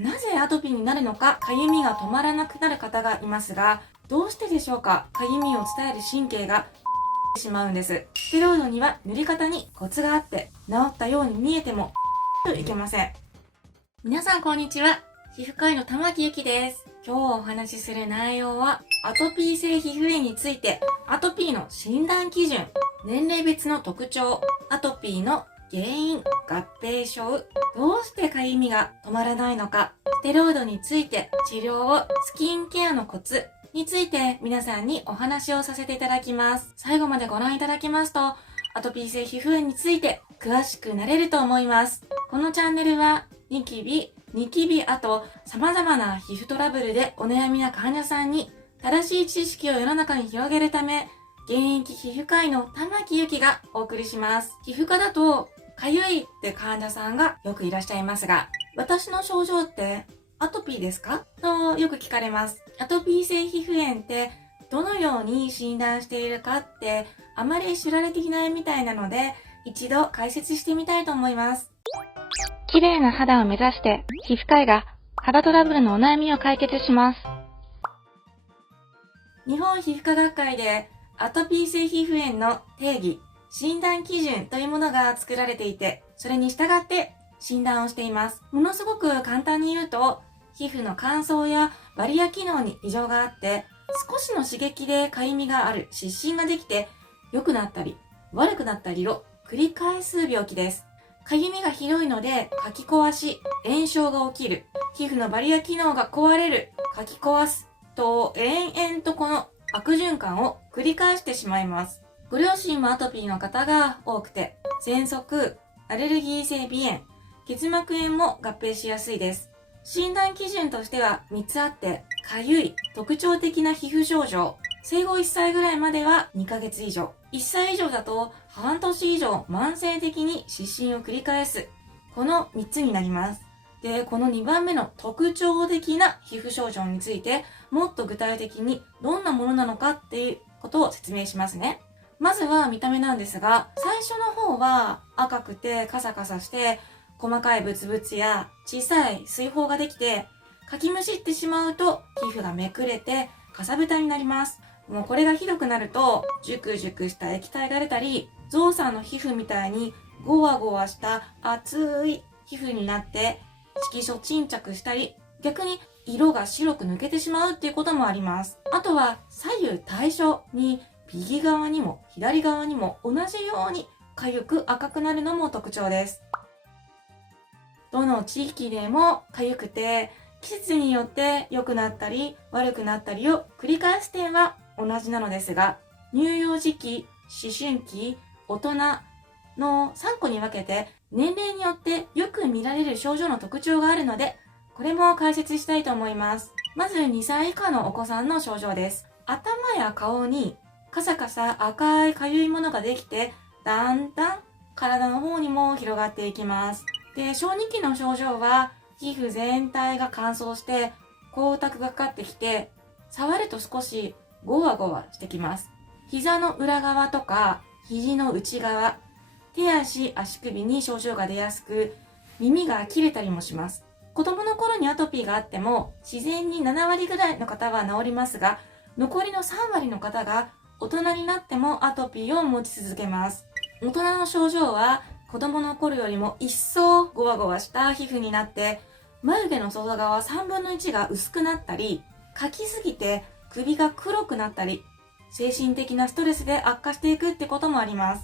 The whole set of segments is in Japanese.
なぜアトピーになるのか、かゆみが止まらなくなる方がいますが、どうしてでしょうか？かゆみを伝える神経がしまうんです。ステロイドには塗り方にコツがあって、治ったように見えてもいけません。皆さんこんにちは。皮膚科医の玉木ゆきです。今日お話しする内容は、アトピー性皮膚炎について、アトピーの診断基準、年齢別の特徴、アトピーの原因、合併症、どうしてかゆみが止まらないのか、ステロイドについて、治療を、スキンケアのコツについて皆さんにお話をさせていただきます。最後までご覧いただきますと、アトピー性皮膚炎について詳しくなれると思います。このチャンネルは、ニキビ、あと様々な皮膚トラブルでお悩みな患者さんに正しい知識を世の中に広げるため、現役皮膚科医の玉木ゆきがお送りします。皮膚科だと、かゆいって患者さんがよくいらっしゃいますが、私の症状ってアトピーですか？とよく聞かれます。アトピー性皮膚炎ってどのように診断しているかってあまり知られていないみたいなので、一度解説してみたいと思います。綺麗な肌を目指して皮膚科医が肌トラブルのお悩みを解決します。日本皮膚科学会でアトピー性皮膚炎の定義、診断基準というものが作られていて、それに従って診断をしています。ものすごく簡単に言うと、皮膚の乾燥やバリア機能に異常があって、少しの刺激でかゆみがある、湿疹ができて、良くなったり、悪くなったりを繰り返す病気です。かゆみがひどいので、かき壊し、炎症が起きる、皮膚のバリア機能が壊れる、かき壊す、と延々とこの悪循環を繰り返してしまいます。ご両親もアトピーの方が多くて、喘息、アレルギー性鼻炎、結膜炎も合併しやすいです。診断基準としては3つあって、かゆい、特徴的な皮膚症状、生後1歳ぐらいまでは2ヶ月以上、1歳以上だと半年以上慢性的に湿疹を繰り返す。この3つになります。で、この2番目の特徴的な皮膚症状について、もっと具体的にどんなものなのかっていうことを説明しますね。まずは見た目なんですが、最初の方は赤くてカサカサして、細かいブツブツや小さい水泡ができて、かきむしってしまうと皮膚がめくれてかさぶたになります。もうこれがひどくなると、ジュクジュクした液体が出たり、ゾウさんの皮膚みたいにゴワゴワした熱い皮膚になって、色素沈着したり、逆に色が白く抜けてしまうっていうこともあります。あとは左右対称に右側にも左側にも同じように痒く赤くなるのも特徴です。どの地域でも痒くて、季節によって良くなったり悪くなったりを繰り返す点は同じなのですが、乳幼児期、思春期、大人の3個に分けて年齢によってよく見られる症状の特徴があるので、これも解説したいと思います。まず2歳以下のお子さんの症状です。頭や顔にカサカサ赤いかゆいものができて、だんだん体の方にも広がっていきます。で、小児期の症状は皮膚全体が乾燥して光沢がかかってきて、触ると少しゴワゴワしてきます。膝の裏側とか肘の内側、手足、足首に症状が出やすく、耳が切れたりもします。子供の頃にアトピーがあっても、自然に7割ぐらいの方は治りますが、残りの3割の方が大人になってもアトピーを持ち続けます。大人の症状は子供の頃よりも一層ゴワゴワした皮膚になって、眉毛の外側3分の1が薄くなったり、かきすぎて首が黒くなったり、精神的なストレスで悪化していくってこともあります。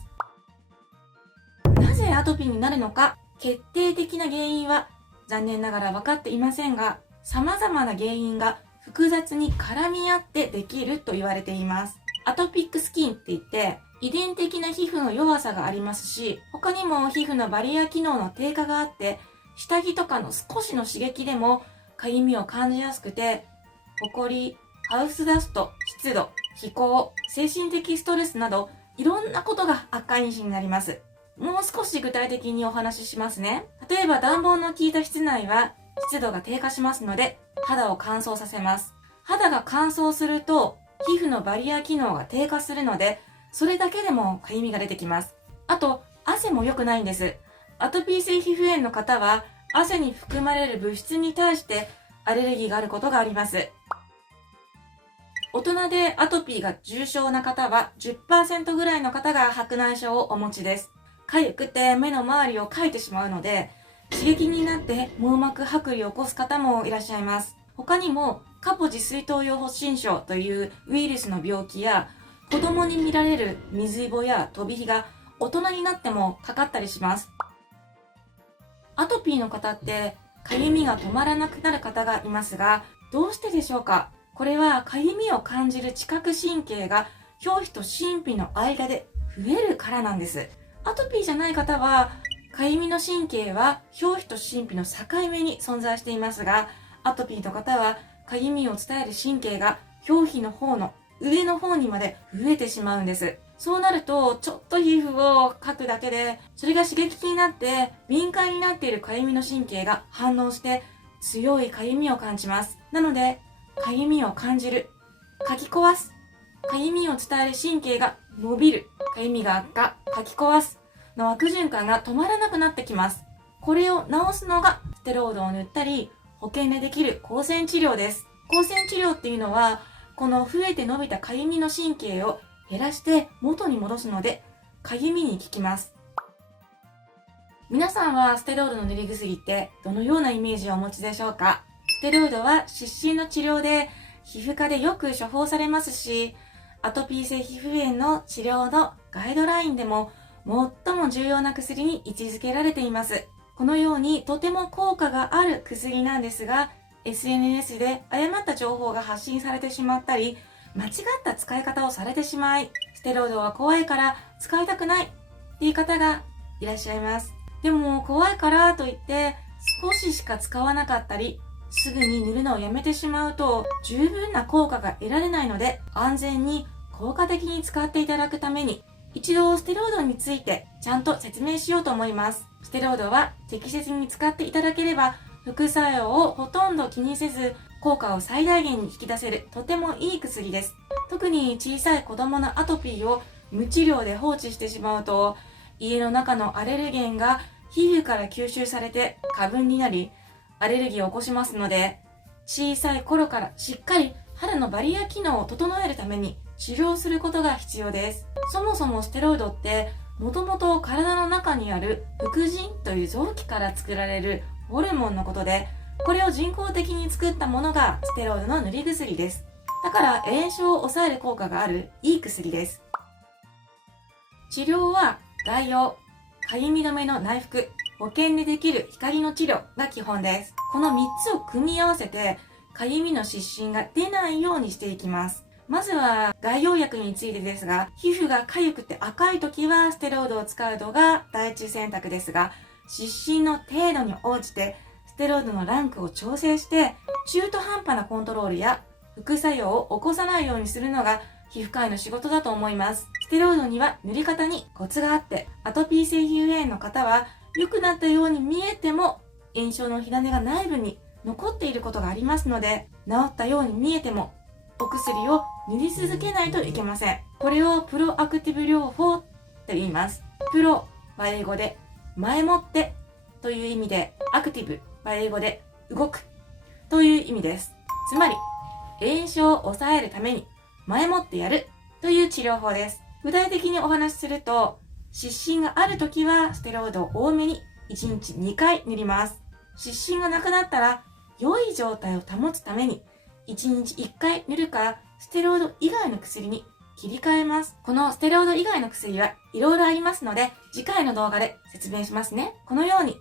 なぜアトピーになるのか、決定的な原因は残念ながら分かっていませんが、様々な原因が複雑に絡み合ってできると言われています。アトピックスキンって言って、遺伝的な皮膚の弱さがありますし、他にも皮膚のバリア機能の低下があって、下着とかの少しの刺激でもかゆみを感じやすくて、ホコリ、ハウスダスト、湿度、気候、精神的ストレスなど、いろんなことが悪化因子になります。もう少し具体的にお話ししますね。例えば暖房の効いた室内は湿度が低下しますので、肌を乾燥させます。肌が乾燥すると、皮膚のバリア機能が低下するので、それだけでもかゆみが出てきます。あと、汗も良くないんです。アトピー性皮膚炎の方は、汗に含まれる物質に対してアレルギーがあることがあります。大人でアトピーが重症な方は 10% ぐらいの方が白内障をお持ちです。痒くて目の周りをかいてしまうので、刺激になって網膜剥離を起こす方もいらっしゃいます。他にも、カポジ水頭用発疹症というウイルスの病気や、子供に見られる水イボや飛び火が大人になってもかかったりします。アトピーの方って、かゆみが止まらなくなる方がいますが、どうしてでしょうか？これはかゆみを感じる知覚神経が表皮と真皮の間で増えるからなんです。アトピーじゃない方は、かゆみの神経は表皮と真皮の境目に存在していますが、アトピーの方はかゆみを伝える神経が表皮の方の上の方にまで増えてしまうんです。そうなると、ちょっと皮膚をかくだけで、それが刺激になって、敏感になっているかゆみの神経が反応して、強いかゆみを感じます。なので、かゆみを感じる、かき壊す、かゆみを伝える神経が伸びる、かゆみが悪化、かき壊すの悪循環が止まらなくなってきます。これを治すのが、ステロイドを塗ったり、保険でできる光線治療です。光線治療っていうのは、この増えて伸びたかゆみの神経を減らして元に戻すので、かゆみに効きます。皆さんはステロイドの塗り薬ってどのようなイメージをお持ちでしょうか？ステロイドは湿疹の治療で皮膚科でよく処方されますし、アトピー性皮膚炎の治療のガイドラインでも最も重要な薬に位置づけられています。このようにとても効果がある薬なんですが、SNS で誤った情報が発信されてしまったり、間違った使い方をされてしまい、ステロイドは怖いから使いたくないっていう方がいらっしゃいます。でも怖いからといって少ししか使わなかったり、すぐに塗るのをやめてしまうと十分な効果が得られないので、安全に効果的に使っていただくために、一度ステロイドについてちゃんと説明しようと思います。ステロイドは適切に使っていただければ、副作用をほとんど気にせず、効果を最大限に引き出せるとてもいい薬です。特に小さい子供のアトピーを無治療で放置してしまうと、家の中のアレルゲンが皮膚から吸収されて過分になり、アレルギーを起こしますので、小さい頃からしっかり肌のバリア機能を整えるために治療することが必要です。そもそもステロイドってもともと体の中にある副腎という臓器から作られるホルモンのことで、これを人工的に作ったものがステロイドの塗り薬です。だから炎症を抑える効果があるいい薬です。治療は外用、かゆみ止めの内服、保険でできる光の治療が基本です。この3つを組み合わせて、かゆみの湿疹が出ないようにしていきます。まずは外用薬についてですが、皮膚が痒くて赤い時はステロイドを使うのが第一選択ですが、湿疹の程度に応じてステロイドのランクを調整して、中途半端なコントロールや副作用を起こさないようにするのが皮膚科医の仕事だと思います。ステロイドには塗り方にコツがあって、アトピー性皮膚炎の方は良くなったように見えても炎症の火種が内部に残っていることがありますので、治ったように見えてもお薬を塗り続けないといけません。これをプロアクティブ療法と言います。プロは英語で前もってという意味で、アクティブは英語で動くという意味です。つまり炎症を抑えるために前もってやるという治療法です。具体的にお話しすると、湿疹があるときはステロイドを多めに1日2回塗ります。湿疹がなくなったら良い状態を保つために1日1回塗るか、ステロイド以外の薬に切り替えます。このステロイド以外の薬はいろいろありますので、次回の動画で説明しますね。このように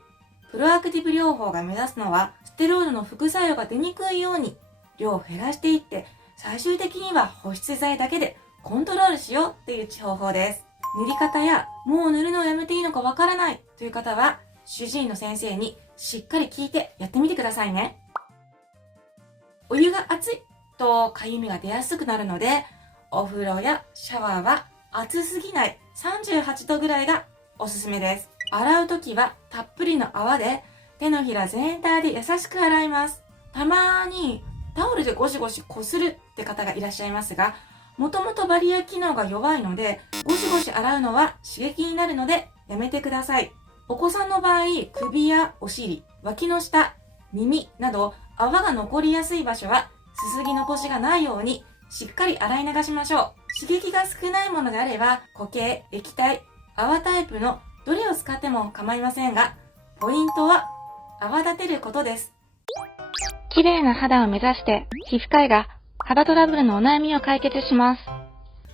プロアクティブ療法が目指すのは、ステロイドの副作用が出にくいように量を減らしていって、最終的には保湿剤だけでコントロールしようという方法です。塗り方やもう塗るのをやめていいのかわからないという方は、主治医の先生にしっかり聞いてやってみてくださいね。お湯が熱いとかゆみが出やすくなるので、お風呂やシャワーは熱すぎない38度ぐらいがおすすめです。洗うときはたっぷりの泡で手のひら全体で優しく洗います。たまにタオルでゴシゴシこするって方がいらっしゃいますが、もともとバリア機能が弱いので、ゴシゴシ洗うのは刺激になるのでやめてください。お子さんの場合、首やお尻、脇の下、耳など泡が残りやすい場所はすすぎ残しがないようにしっかり洗い流しましょう。刺激が少ないものであれば固形、液体、泡タイプのどれを使っても構いませんが、ポイントは泡立てることです。綺麗な肌を目指して皮膚科医が肌トラブルのお悩みを解決します。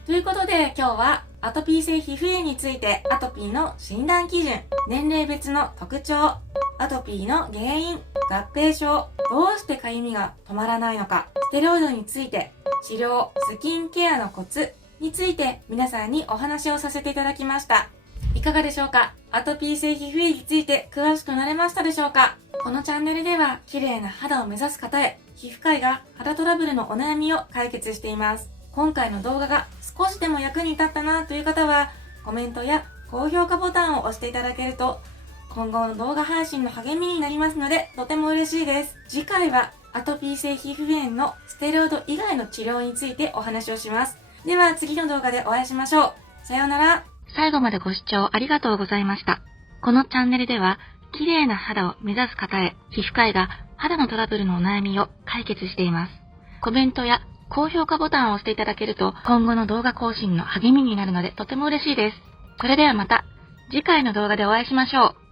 ということで今日はアトピー性皮膚炎についてアトピーの診断基準、年齢別の特徴、アトピーの原因、合併症、どうしてかゆみが止まらないのか、ステロイドについて、治療、スキンケアのコツについて皆さんにお話をさせていただきました。いかがでしょうか？アトピー性皮膚炎について詳しくなれましたでしょうか？このチャンネルでは綺麗な肌を目指す方へ皮膚科医が肌トラブルのお悩みを解決しています。今回の動画が少しでも役に立ったなという方はコメントや高評価ボタンを押していただけると今後の動画配信の励みになりますのでとても嬉しいです。次回はアトピー性皮膚炎のステロイド以外の治療についてお話をします。では次の動画でお会いしましょう。さようなら。最後までご視聴ありがとうございました。このチャンネルでは綺麗な肌を目指す方へ皮膚科医が肌のトラブルのお悩みを解決しています。コメントや高評価ボタンを押していただけると今後の動画更新の励みになるのでとても嬉しいです。それではまた次回の動画でお会いしましょう。